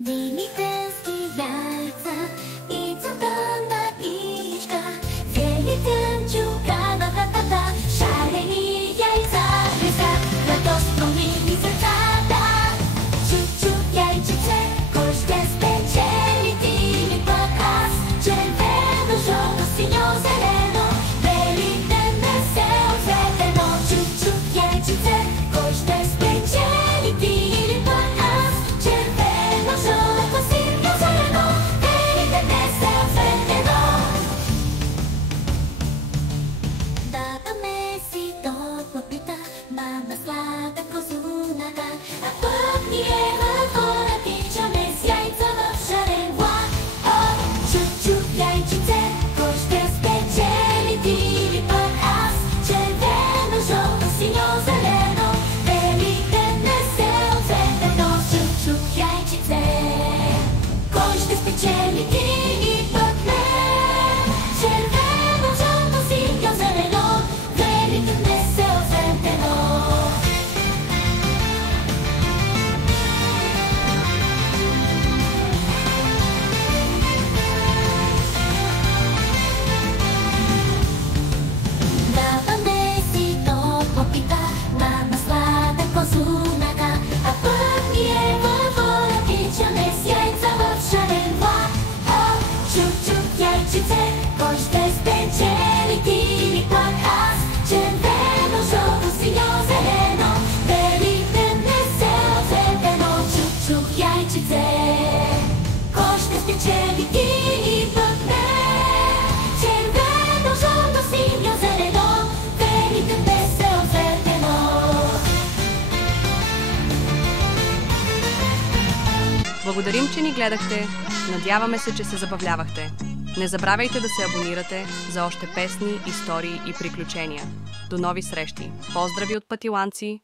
Великански яйца и цветана птичка, великан чукана вратата, шарени яйца блестят, радостно мили сърцата. Чук-чук яйчице, кой ще спечели, ти или пък аз? Червено, жълто, синьо, зелено, великан не се отцветено. Чук-чук яйчице, кой ще спечели, ти или пък аз? Червено, жълто, синьо, зелено, великан не се отцветено. Даваме си топла пита, мама сладък козуната, а пък ние хора тичаме с яйца в шарен влак. О, чук-чук яйчице, кой ще спечели, ти или пък аз? Червено, жълто, синьо, зелено, великан не се отцветено. Чук-чук яйчице, кой ще спечели, ти или пък мен? Червено, жълто, синьо, зелено, великан не се отцветено. Даваме си топла пита, мама сладък козуната, а пък ние във вода тичаме с яйца в шарен влак. О, чук-чук яйчице, кой ще спечели, ти или пък аз? Червено, жълто, синьо, зелено, великан не се отцветено. Чук-чук яйчице, кой ще спечели, ти или пък мен? Червено, жълто, синьо, зелено, великан не се отцветено. Благодарим, че ни гледахте. Надяваме се, че се забавлявахте. Не забравяйте да се абонирате за още песни, истории и приключения. До нови срещи! Поздрави от пътиланци!